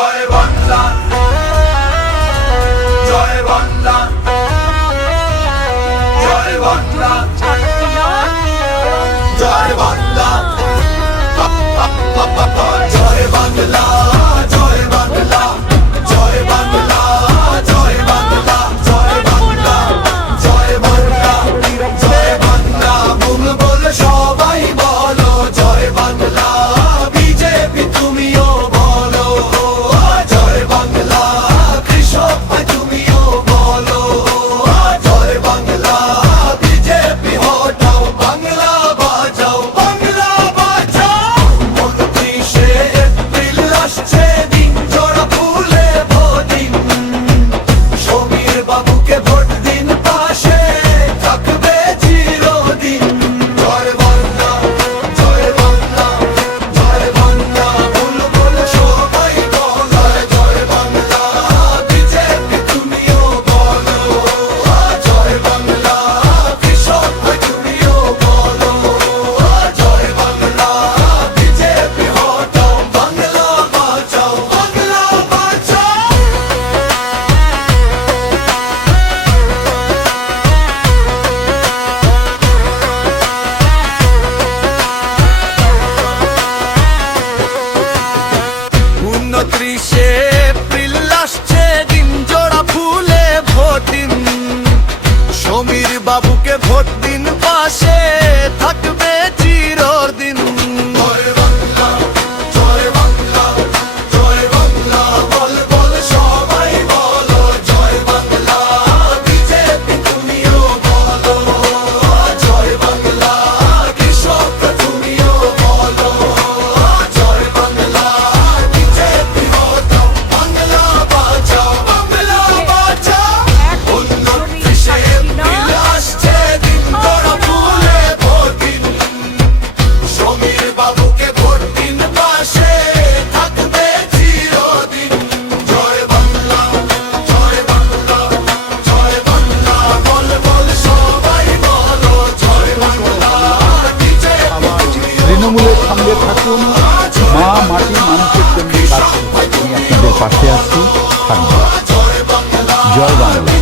জয় বাংলা, জয় বাংলা, জয় বাংলা, জয় বাংলা, জয় বাংলা, জয় বাংলা, জয় বাংলা, জয় বাংলা, জয় বাংলা, জয় বাংলা, জয় Bangla. Broom বলে সবাই বলো জয় বাংলা, বিজেপি তুমিও বলো জয় বাংলা, কৃষক ভাই তুমিও বলো জয় বাংলা, বিজেপি হটাও বাংলা বাঁচাও, বাংলা বাঁচাও। 29শে এপ্রিল আসছে দিন, জোড়া ফুলে ভোদিন, সমীর বাবুকে ভোট দিন, পাশে থাকবে চিরদিন। জয় বাংলা, জয় বাংলা, জয় বাংলা, বুলবুল সবাই বলো জয় বাংলা, বিজেপি তুমিও বলো জয় বাংলা, কৃষক ভাই তুমিও বলো জয় বাংলা, বিজেপি হটাও বাংলা বাঁচাও, বাংলা বাঁচাও। 29শে এপ্রিল আসছে দিন, জোড়া ফুলে ভোট দিন, সমীর বাবুকে ভোট দিন, পাশে থাকবে চিরদিন। জয় বাংলা, জয় বাংলা, জয় বাংলা, বল বল সবাই বলো জয় বাংলা, বিজেপি তুমিও বলো জয় বাংলা, কৃষক তুমিও বলো জয় বাংলা, বিজেপি হটাও বাংলা বাঁচাও, বাংলা বাঁচাও। 29শে এপ্রিল আসছে দিন, জোড়া ফুলে ভোট দিন, সমীর বাবুকে ভোট দিন, পাশে থাকবে চিরদিন। জয় বাংলা, জয় বাংলা, জয় বাংলা, বল বল সবাই বলো জয় বাংলা, বিজেপি তুমিও তৃণমূলের সঙ্গে থাকুন, মা মাটি মানুষের জন্য কাজ করুন। আমি আপনাদের পাশে আছি, থাকবো। জয় বাংলা, জয় বাংলা।